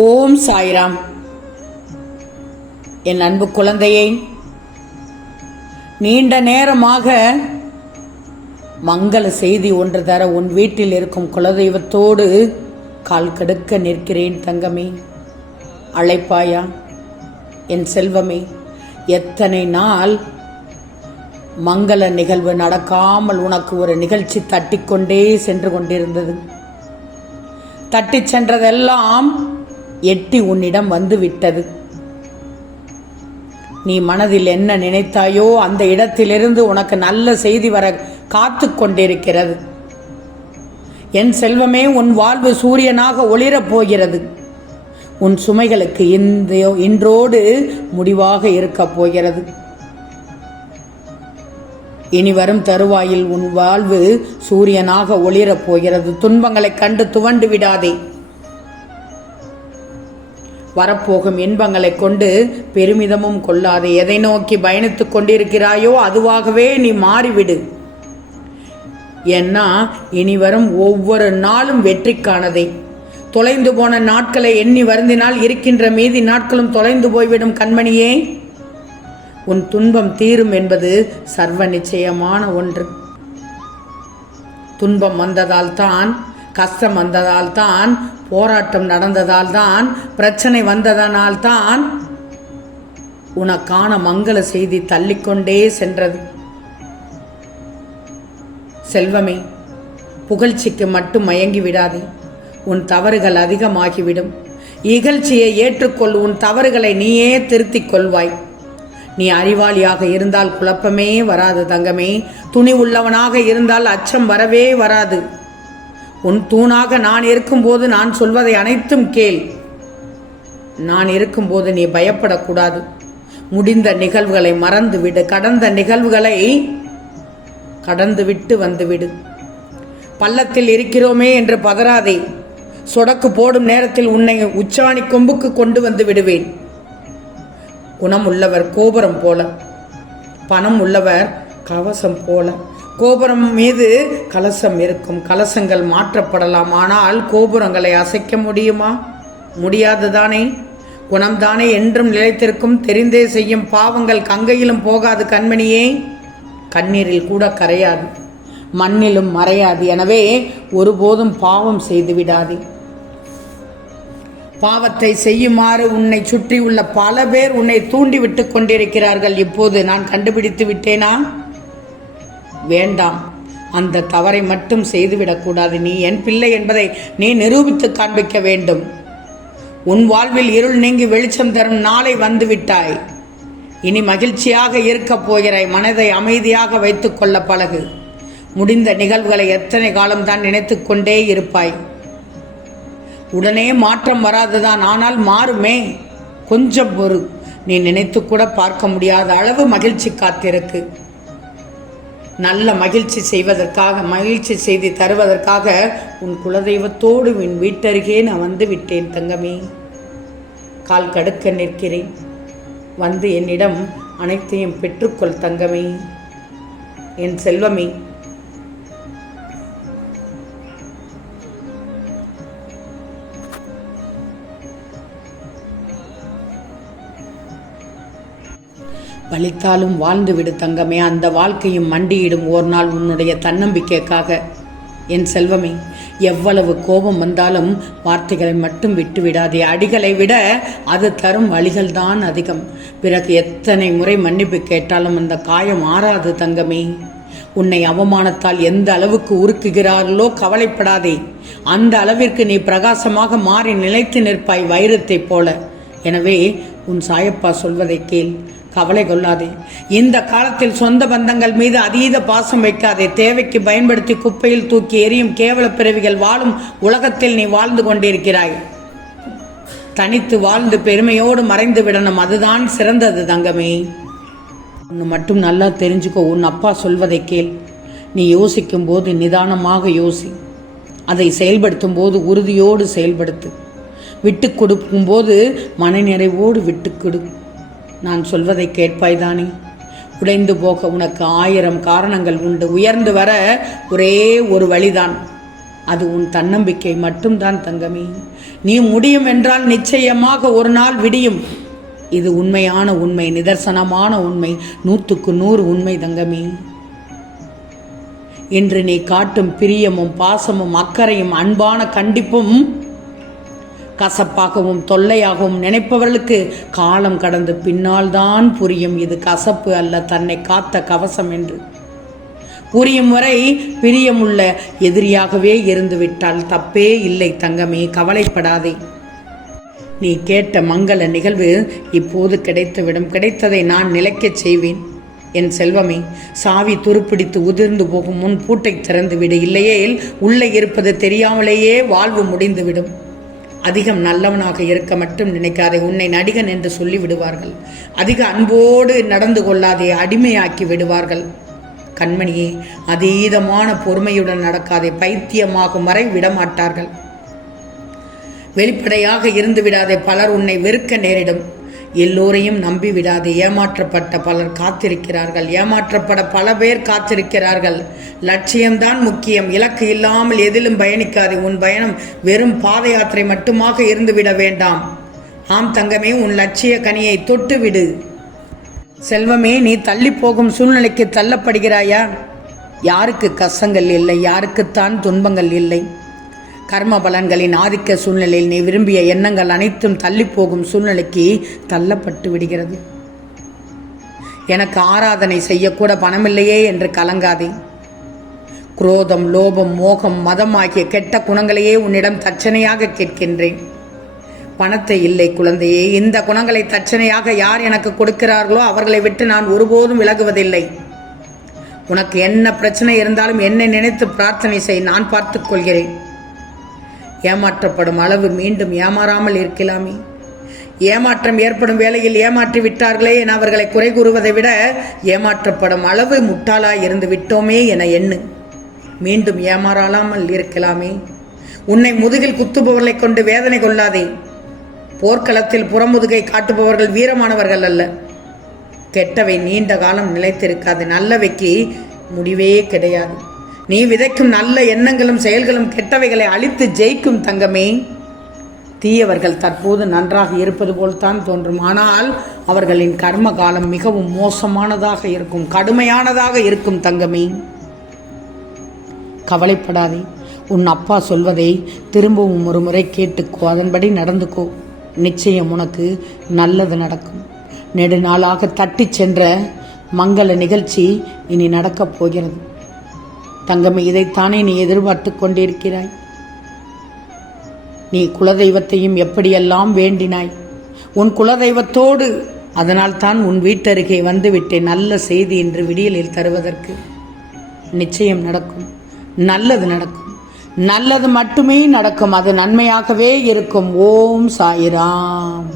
ஓம் சாய்ராம். என் அன்பு குழந்தையை, நீண்ட நேரமாக மங்கள செய்தி ஒன்று தர உன் வீட்டில் இருக்கும் குலதெய்வத்தோடு கால் கடுக்க நிற்கிறேன் தங்கமே. அழைப்பாயா என் செல்வமே? எத்தனை நாள் மங்கள நிகழ்வு நடக்காமல் உனக்கு ஒரு நிகழ்ச்சி தட்டிக்கொண்டே சென்று கொண்டிருந்தது. தட்டி சென்றதெல்லாம் எட்டி உன்னிடம் வந்து விட்டது. நீ மனதில் என்ன நினைத்தாயோ அந்த இடத்திலிருந்து உனக்கு நல்ல செய்தி வர காத்து கொண்டிருக்கிறது. என் செல்வமே, உன் வாழ்வு சூரியனாக ஒளிரப் போகிறது. உன் சுமைகளுக்கு இன்றோடு முடிவாக இருக்கப் போகிறது. இனி வரும் தருவாயில் உன் வாழ்வு சூரியனாக ஒளிரப் போகிறது. துன்பங்களை கண்டு துவண்டு விடாதே. வரப்போகும் இன்பங்களை கொண்டு பெருமிதமும் கொள்ளாதே. எதை நோக்கி பயணித்துக் கொண்டிருக்கிறாயோ அதுவாகவே நீ மாறிவிடு. ஏன்னா இனி வரும் ஒவ்வொரு நாளும் வெற்றிக்கானதே. தொலைந்து போன நாட்களை எண்ணி வருந்தினால் இருக்கின்ற மீதி நாட்களும் தொலைந்து போய்விடும் கண்மணியே. உன் துன்பம் தீரும் என்பது சர்வ நிச்சயமான ஒன்று. துன்பம் வந்ததால் தான், கஷ்டம் வந்ததால் தான், போராட்டம் நடந்ததால் தான், பிரச்சனை வந்ததனால் தான் உனக்கான மங்கள செய்தி தள்ளிக்கொண்டே சென்றது. செல்வமே, புகழ்ச்சிக்கு மட்டும் மயங்கி விடாதே. உன் தவறுகள் அதிகமாகிவிடும். இகழ்ச்சியை ஏற்றுக்கொள். உன் தவறுகளை நீயே திருத்திக் கொள்வாய். நீ அறிவாளியாக இருந்தால் குழப்பமே வராது தங்கமே. துணி உள்ளவனாக இருந்தால் அச்சம் வரவே வராது. உன் தூணாக நான் இருக்கும்போது நான் சொல்வதை அனைத்தும் கேள். நான் இருக்கும்போது நீ பயப்படக்கூடாது. முடிந்த நிகழ்வுகளை மறந்துவிடு. கடந்த நிகழ்வுகளை கடந்துவிட்டு வந்துவிடு. பள்ளத்தில் இருக்கிறோமே என்று பதறாதே. சொடக்கு போடும் நேரத்தில் உன்னை உச்சாணி கொம்புக்கு கொண்டு வந்து விடுவேன். குணம் உள்ளவர் கோபுரம் போல, பணம் உள்ளவர் கவசம் போல. கோபுரம் மீது கலசம் இருக்கும். கலசங்கள் மாற்றப்படலாம், ஆனால் கோபுரங்களை அசைக்க முடியுமா? முடியாதுதானே. குணம்தானே என்றும் நிலைத்திருக்கும். தெரிந்தே செய்யும் பாவங்கள் கங்கையிலும் போகாது கண்மணியே. கண்ணீரில் கூட கரையாது, மண்ணிலும் மறையாது. எனவே ஒருபோதும் பாவம் செய்து விடாதே. பாவத்தை செய்யுமாறு உன்னை சுற்றியுள்ள பல பேர் உன்னை தூண்டி விட்டு கொண்டிருக்கிறார்கள். இப்போது நான் கண்டுபிடித்து விட்டேனா? வேண்டாம், அந்த தவறை மட்டும் செய்துவிடக்கூடாது. நீ என் பிள்ளை என்பதை நீ நிரூபித்து காண்பிக்க வேண்டும். உன் வாழ்வில் இருள் நீங்கி வெளிச்சம் தரும் நாளை வந்து விட்டாய். இனி மகிழ்ச்சியாக இருக்கப் போகிறாய். மனதை அமைதியாக வைத்துக் கொள்ள பழகு. முடிந்த நிகழ்வுகளை எத்தனை காலம்தான் நினைத்து கொண்டே இருப்பாய்? உடனே மாற்றம் வராதுதான், ஆனால் மாறுமே. கொஞ்சம் பொறு. நீ நினைத்து கூட பார்க்க முடியாத அளவு மகிழ்ச்சி காத்திருக்கு. நல்ல மகிழ்ச்சி செய்வதற்காக, மகிழ்ச்சி செய்தி தருவதற்காக உன் குலதெய்வத்தோடு உன் வீட்டருகே நான் வந்து விட்டேன் தங்கமே. கால் கடுக்க நிற்கிறேன். வந்து என்னிடம் அனைத்தையும் பெற்றுக்கொள் தங்கமே, என் செல்வமே. பலித்தாலும் வாழ்ந்து விடு தங்கமே. அந்த வாழ்க்கையும் மண்டியிடும் ஓர் நாள் உன்னுடைய தன்னம்பிக்கைக்காக. என் செல்வமே, எவ்வளவு கோபம் வந்தாலும் வார்த்தைகளை மட்டும் விட்டு விடாதே. அடிகளை விட அது தரும் வழிகள் தான் அதிகம். பிறகு எத்தனை முறை மன்னிப்பு கேட்டாலும் அந்த காயம் ஆறாது தங்கமே. உன்னை அவமானத்தால் எந்த அளவுக்கு உருக்குகிறார்களோ கவலைப்படாதே. அந்த அளவிற்கு நீ பிரகாசமாக மாறி நிலைத்து நிற்பாய், வைரத்தைப் போல. எனவே உன் சாயப்பா சொல்வதை கேள். கவலை கொள்ளாதே. இந்த காலத்தில் சொந்த பந்தங்கள் மீது அதீத பாசம் வைக்காதே. தேவைக்கு பயன்படுத்தி குப்பையில் தூக்கி எரியும் கேவல பிறவிகள் வாழும் உலகத்தில் நீ வாழ்ந்து கொண்டிருக்கிறாய். தனித்து வாழ்ந்து பெருமையோடு மறைந்து விடணும், அதுதான் சிறந்தது தங்கமே. ஒன்று மட்டும் நல்லா தெரிஞ்சுக்கோ. உன் அப்பா சொல்வதை கேள். நீ யோசிக்கும் போது நிதானமாக யோசி. அதை செயல்படுத்தும் போது உறுதியோடு செயல்படுத்து. விட்டு கொடுக்கும் போது மனநிறைவோடு விட்டு கொடு. நான் சொல்வதை கேட்பாய்தானே. உடைந்து போக உனக்கு 1000 காரணங்கள் உண்டு. உயர்ந்து வர ஒரே ஒரு வழிதான். அது உன் தன்னம்பிக்கை மட்டும்தான் தங்கமே. நீ முடியும் என்றால் நிச்சயமாக ஒரு நாள் விடியும். இது உண்மையான உண்மை, நிதர்சனமான உண்மை, 100க்கு 100 உண்மை தங்கமே. இன்று நீ காட்டும் பிரியமும் பாசமும் அக்கறையும் அன்பான கண்டிப்பும் கசப்பாகவும் தொல்லையாகவும் நினைப்பவர்களுக்கு காலம் கடந்து பின்னால் தான் புரியும் இது கசப்பு அல்ல, தன்னை காத்த கவசம் என்று. புரியும் வரை பிரியமுள்ள எதிரியாகவே இருந்துவிட்டால் தப்பே இல்லை தங்கமே, கவலைப்படாதே. நீ கேட்ட மங்கள நிகழ்வு இப்போது கிடைத்துவிடும். கிடைத்ததை நான் நிலைக்கச் செய்வேன் என் செல்வமே. சாவி துருப்பிடித்து உதிர்ந்து போகும் முன் பூட்டை திறந்து விடு, இல்லையேல் உள்ளே இருப்பது தெரியாமலேயே வாழ்வு முடிந்துவிடும். அதிகம் நல்லவனாக இருக்க மட்டும் நினைக்காதே, உன்னை நடிகன் என்று சொல்லி விடுவார்கள். அதிக அன்போடு நடந்து கொள்ளாதே, அடிமையாக்கி விடுவார்கள். கண்மணியே, அதீதமான பொறுமையுடன் நடக்காதே, பைத்தியமாகும் வரை விடமாட்டார்கள். வெளிப்படையாக இருந்து விடாதே, பலர் உன்னை வெறுக்க நேரிடும். எல்லோரையும் நம்பி விடாதே, ஏமாற்றப்பட்ட பலர் காத்திருக்கிறார்கள். ஏமாற்றப்பட பல பேர் காத்திருக்கிறார்கள். லட்சியம்தான் முக்கியம். இலக்கு இல்லாமல் எதிலும் பயணிக்காதே. உன் பயணம் வெறும் பாத யாத்திரை மட்டுமாக இருந்துவிட வேண்டாம். ஆம் தங்கமே, உன் லட்சிய கனியை தொட்டு விடு. செல்வமே, நீ தள்ளி போகும் சூழ்நிலைக்கு தள்ளப்படுகிறாயா? யாருக்கு கஷ்டங்கள் இல்லை, யாருக்குத்தான் துன்பங்கள் இல்லை. கர்ம பலன்களின் ஆதிக்க சூழ்நிலையில் நீ விரும்பிய எண்ணங்கள் அனைத்தும் தள்ளி போகும் சூழ்நிலைக்கு தள்ளப்பட்டு விடுகிறது. எனக்கு ஆராதனை செய்யக்கூட பணமில்லையே என்று கலங்காதே. குரோதம், லோபம், மோகம், மதம் ஆகிய கெட்ட குணங்களையே உன்னிடம் தட்சணையாக கேட்கின்றேன். பணத்தை இல்லை குழந்தையே. இந்த குணங்களை தட்சணையாக யார் எனக்கு கொடுக்கிறார்களோ அவர்களை விட்டு நான் ஒருபோதும் விலகுவதில்லை. உனக்கு என்ன பிரச்சனை இருந்தாலும் என்னை நினைத்து பிரார்த்தனை செய், நான் பார்த்துக் கொள்கிறேன். ஏமாற்றப்படும் அளவு மீண்டும் ஏமாறாமல் இருக்கலாமே. ஏமாற்றம் ஏற்படும் வேளையில் ஏமாற்றி விட்டார்களே என அவர்களை குறை கூறுவதை விட ஏமாற்றப்படும் அளவு முட்டாளாய் இருந்து விட்டோமே என எண்ணு. மீண்டும் ஏமாறாமல் இருக்கலாமே. உன்னை முதுகில் குத்துபவர்களை கொண்டு வேதனை கொள்ளாதே. போர்க்களத்தில் புறமுதுகை காட்டுபவர்கள் வீரமானவர்கள் அல்ல. கெட்டவை நீண்ட காலம் நிலைத்திருக்காது, நல்லவைக்கு முடிவே கிடையாது. நீ விதைக்கும் நல்ல எண்ணங்களும் செயல்களும் கெட்டவைகளை அழித்து ஜெயிக்கும் தங்கமே. தீயவர்கள் தற்போது நன்றாக இருப்பது போல்தான் தோன்றும், ஆனால் அவர்களின் கர்ம காலம் மிகவும் மோசமானதாக இருக்கும், கடுமையானதாக இருக்கும் தங்கமே. கவலைப்படாதே. உன் அப்பா சொல்வதை திரும்பவும் ஒரு முறை கேட்டுக்கோ, அதன்படி நடந்துக்கோ. நிச்சயம் உனக்கு நல்லது நடக்கும். நெடுநாளாக தட்டி சென்ற மங்கள நிகழ்ச்சி இனி நடக்கப் போகிறது தங்கமே. இதைத்தானே நீ எதிர்பார்த்து கொண்டிருக்கிறாய். நீ குலதெய்வத்தையும் எப்படியெல்லாம் வேண்டினாய். உன் குலதெய்வத்தோடு அதனால் தான் உன் வீட்டருகே வந்துவிட்டேன் நல்ல செய்தி என்று விடியலில் தருவதற்கு. நிச்சயம் நடக்கும், நல்லது நடக்கும், நல்லது மட்டுமே நடக்கும், அது நன்மையாகவே இருக்கும். ஓம் சாயிராம்.